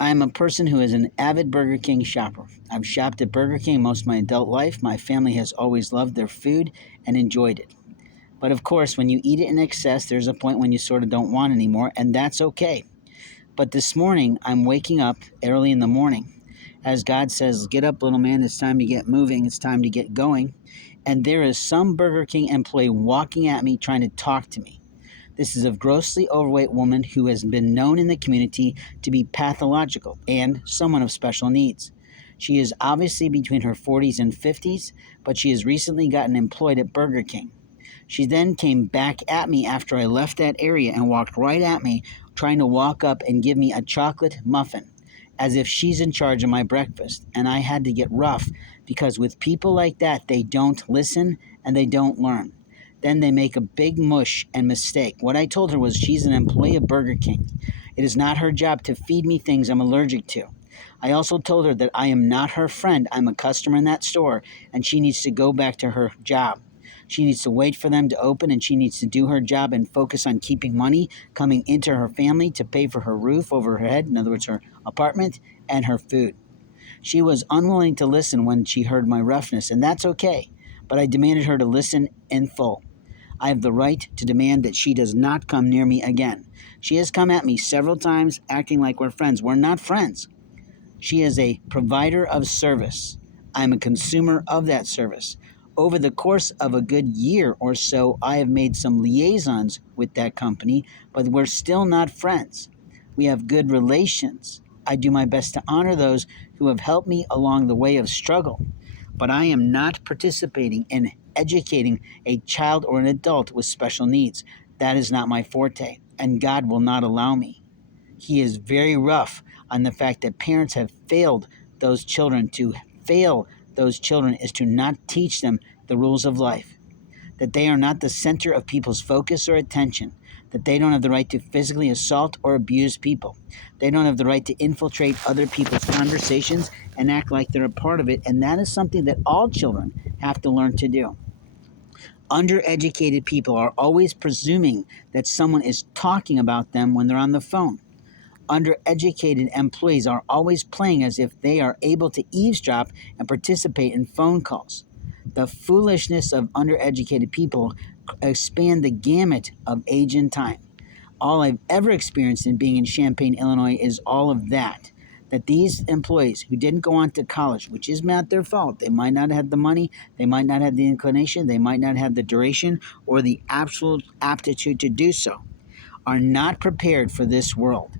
I'm a person who is an avid Burger King shopper. I've shopped at Burger King most of my adult life. My family has always loved their food and enjoyed it. But of course, when you eat it in excess, there's a point when you sort of don't want anymore, and that's okay. But this morning, I'm waking up early in the morning. As God says, get up, little man, it's time to get moving, it's time to get going. And there is some Burger King employee walking at me trying to talk to me. This is a grossly overweight woman who has been known in the community to be pathological and someone of special needs. She is obviously between her 40s and 50s, but she has recently gotten employed at Burger King. She then came back at me after I left that area and walked right at me, trying to walk up and give me a chocolate muffin, as if she's in charge of my breakfast. And I had to get rough because with people like that, they don't listen and they don't learn. Then they make a big mush and mistake. What I told her was she's an employee of Burger King. It is not her job to feed me things I'm allergic to. I also told her that I am not her friend. I'm a customer in that store, and she needs to go back to her job. She needs to wait for them to open, and she needs to do her job and focus on keeping money coming into her family to pay for her roof over her head, in other words, her apartment, and her food. She was unwilling to listen when she heard my roughness, and that's okay, but I demanded her to listen in full. I have the right to demand that she does not come near me again. She has come at me several times acting like we're friends. We're not friends. She is a provider of service. I'm a consumer of that service. Over the course of a good year or so, I have made some liaisons with that company, but we're still not friends. We have good relations. I do my best to honor those who have helped me along the way of struggle, but I am not participating in educating a child or an adult with special needs. That is not my forte, and God will not allow me. He is very rough on the fact that parents have failed those children. To fail those children is to not teach them the rules of life, that they are not the center of people's focus or attention, that they don't have the right to physically assault or abuse people. They don't have the right to infiltrate other people's conversations and act like they're a part of it, and that is something that all children have to learn to do. Undereducated people are always presuming that someone is talking about them when they're on the phone. Undereducated employees are always playing as if they are able to eavesdrop and participate in phone calls. The foolishness of undereducated people expand the gamut of age and time. All I've ever experienced in being in Champaign, Illinois is all of that. That these employees who didn't go on to college, which is not their fault, they might not have the money, they might not have the inclination, they might not have the duration or the absolute aptitude to do so, are not prepared for this world.